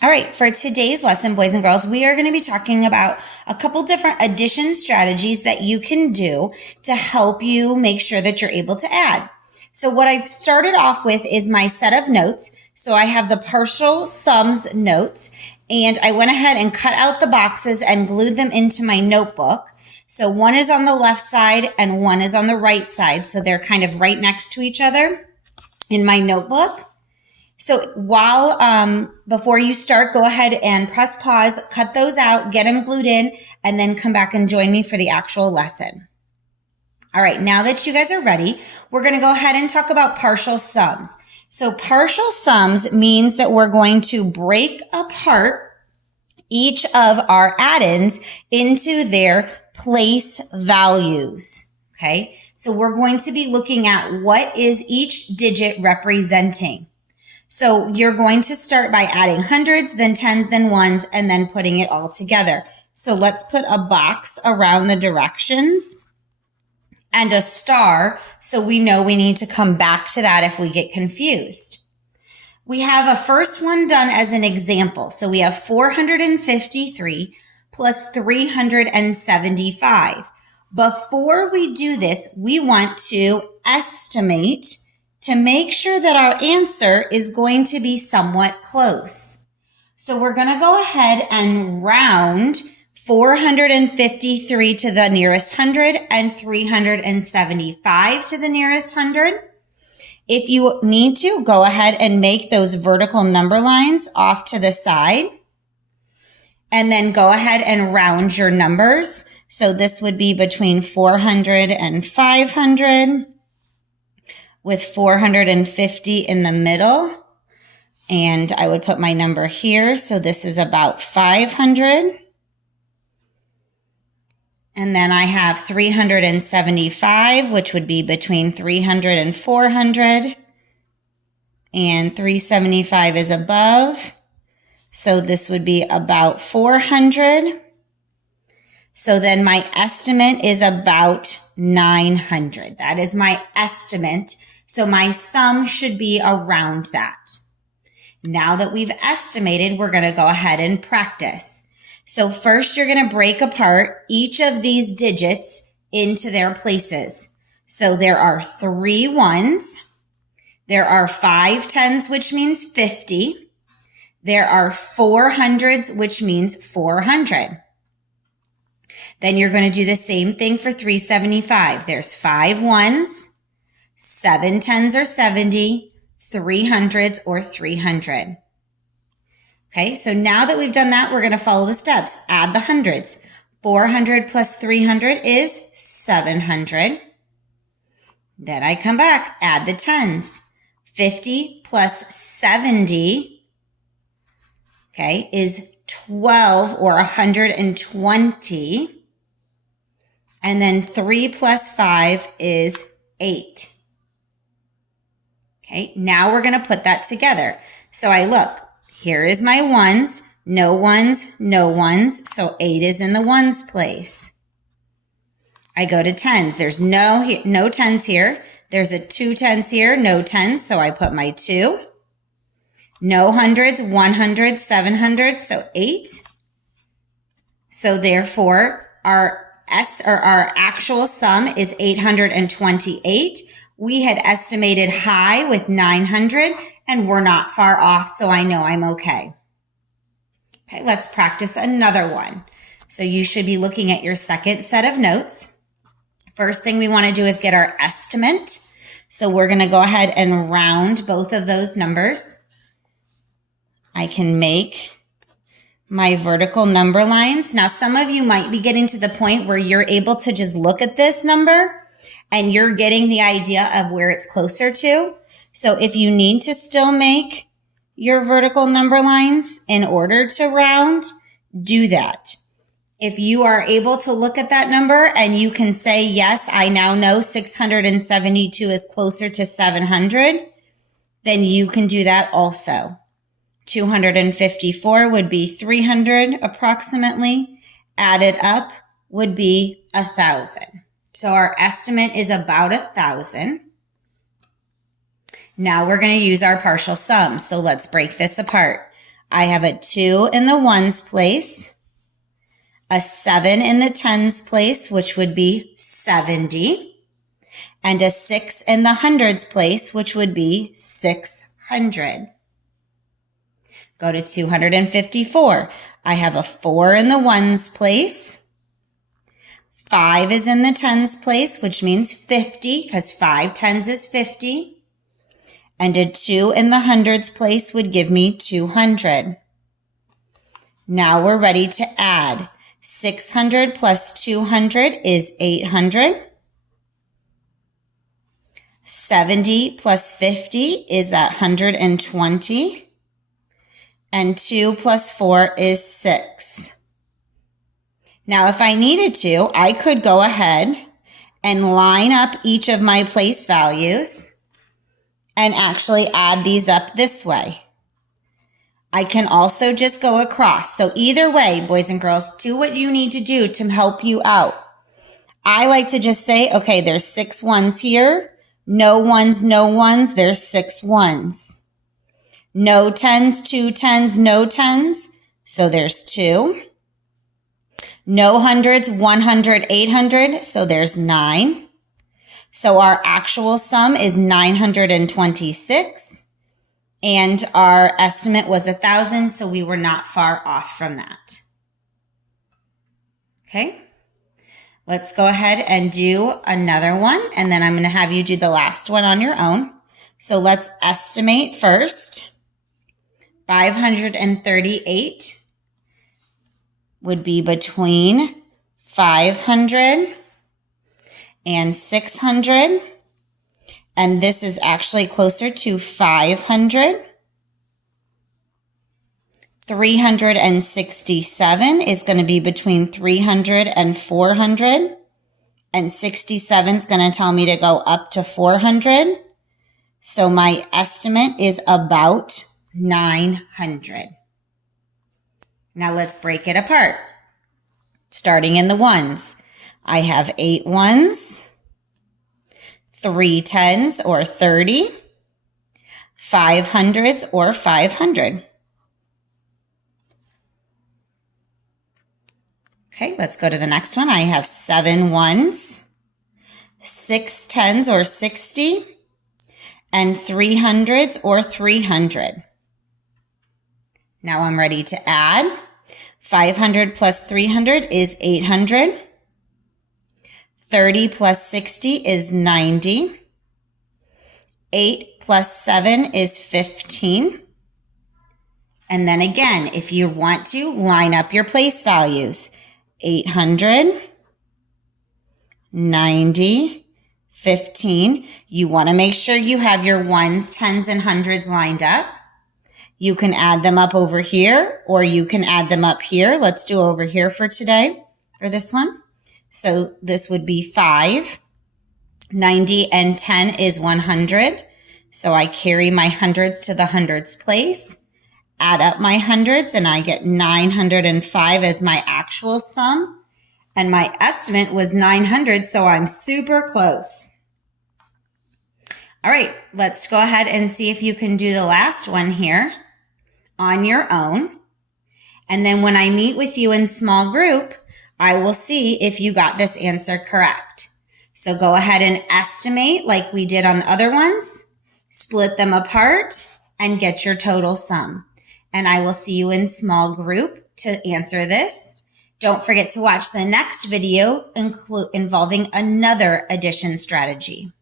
All right, for today's lesson, boys and girls, we are going to be talking about a couple different addition strategies that you can do to help you make sure that you're able to add. So what I've started off with is my set of notes. So I have the partial sums notes, and I went ahead and cut out the boxes and glued them into my notebook. So one is on the left side and one is on the right side. So they're kind of right next to each other in my notebook. So before you start, go ahead and press pause, cut those out, get them glued in, and then come back and join me for the actual lesson. All right, now that you guys are ready, we're going to go ahead and talk about partial sums. So partial sums means that we're going to break apart each of our add-ins into their place values. Okay, so we're going to be looking at what is each digit representing. So you're going to start by adding hundreds, then tens, then ones, and then putting it all together. So let's put a box around the directions and a star so we know we need to come back to that if we get confused. We have a first one done as an example. So we have 453 plus 375. Before we do this, we want to estimate to make sure that our answer is going to be somewhat close. So we're going to go ahead and round 453 to the nearest hundred and 375 to the nearest hundred. If you need to, go ahead and make those vertical number lines off to the side. And then go ahead and round your numbers. So this would be between 400 and 500. With 450 in the middle, and I would put my number here. So this is about 500. And then I have 375, which would be between 300 and 400. And 375 is above. So this would be about 400. So then my estimate is about 900. That is my estimate. So my sum should be around that. Now that we've estimated, we're going to go ahead and practice. So first you're going to break apart each of these digits into their places. So there are 3 ones. There are 5 tens, which means 50. There are 4 hundreds, which means 400. Then you're going to do the same thing for 375. There's 5 ones, 7 tens or 70, 3 hundreds or 300. Okay, so now that we've done that, we're going to follow the steps. Add the hundreds. 400 plus 300 is 700. Then I come back, add the tens. 50 plus 70, okay, is 12 or 120. And then 3 plus 5 is 8. Okay, now we're going to put that together. So I look, here is my ones, no ones, no ones. So 8 is in the ones place. I go to tens. There's no tens here. There's a 2 tens here, no tens. So I put my 2. No hundreds, 100, 700. So 8. So therefore our actual sum is 828. We had estimated high with 900 and we're not far off, so I know I'm okay. Okay, let's practice another one. So you should be looking at your second set of notes. First thing we want to do is get our estimate. So we're going to go ahead and round both of those numbers. I can make my vertical number lines. Now, some of you might be getting to the point where you're able to just look at this number and you're getting the idea of where it's closer to. So if you need to still make your vertical number lines in order to round, do that. If you are able to look at that number and you can say, yes, I now know 672 is closer to 700, then you can do that also. 254 would be 300 approximately. Added up would be 1,000. So our estimate is about 1,000. Now we're going to use our partial sum. So let's break this apart. I have a 2 in the ones place, a 7 in the tens place, which would be 70, and a 6 in the hundreds place, which would be 600. Go to 254. I have a 4 in the ones place. 5 is in the tens place, which means 50, because 5 tens is 50. And a 2 in the hundreds place would give me 200. Now we're ready to add. 600 plus 200 is 800. 70 plus 50 is that 120. And 2 plus 4 is 6. Now, if I needed to, I could go ahead and line up each of my place values and actually add these up this way. I can also just go across. So either way, boys and girls, do what you need to do to help you out. I like to just say, okay, there's 6 ones here. No ones, no ones. There's 6 ones. No tens, 2 tens, no tens. So there's 2. No hundreds, 100, 800. So there's 9. So our actual sum is 926. And our estimate was 1,000. So we were not far off from that. Okay. Let's go ahead and do another one. And then I'm going to have you do the last one on your own. So let's estimate first. 538 would be between 500 and 600. And this is actually closer to 500. 367 is going to be between 300 and 400. And 67 is going to tell me to go up to 400. So my estimate is about 900. Now let's break it apart. Starting in the ones, I have 8 ones, 3 tens or 30, 5 hundreds or 500. Okay, let's go to the next one. I have 7 ones, 6 tens or 60, and 3 hundreds or 300. Now I'm ready to add. 500 plus 300 is 800. 30 plus 60 is 90. 8 plus 7 is 15. And then again, if you want to, line up your place values. 800, 90, 15. You want to make sure you have your ones, tens, and hundreds lined up. You can add them up over here, or you can add them up here. Let's do over here for today, for this one. So this would be 5. 90 and 10 is 100. So I carry my hundreds to the hundreds place, add up my hundreds, and I get 905 as my actual sum. And my estimate was 900, so I'm super close. All right, let's go ahead and see if you can do the last one here on your own. And then when I meet with you in small group, I will see if you got this answer correct. So go ahead and estimate like we did on the other ones, split them apart, and get your total sum. And I will see you in small group to answer this. Don't forget to watch the next video involving another addition strategy.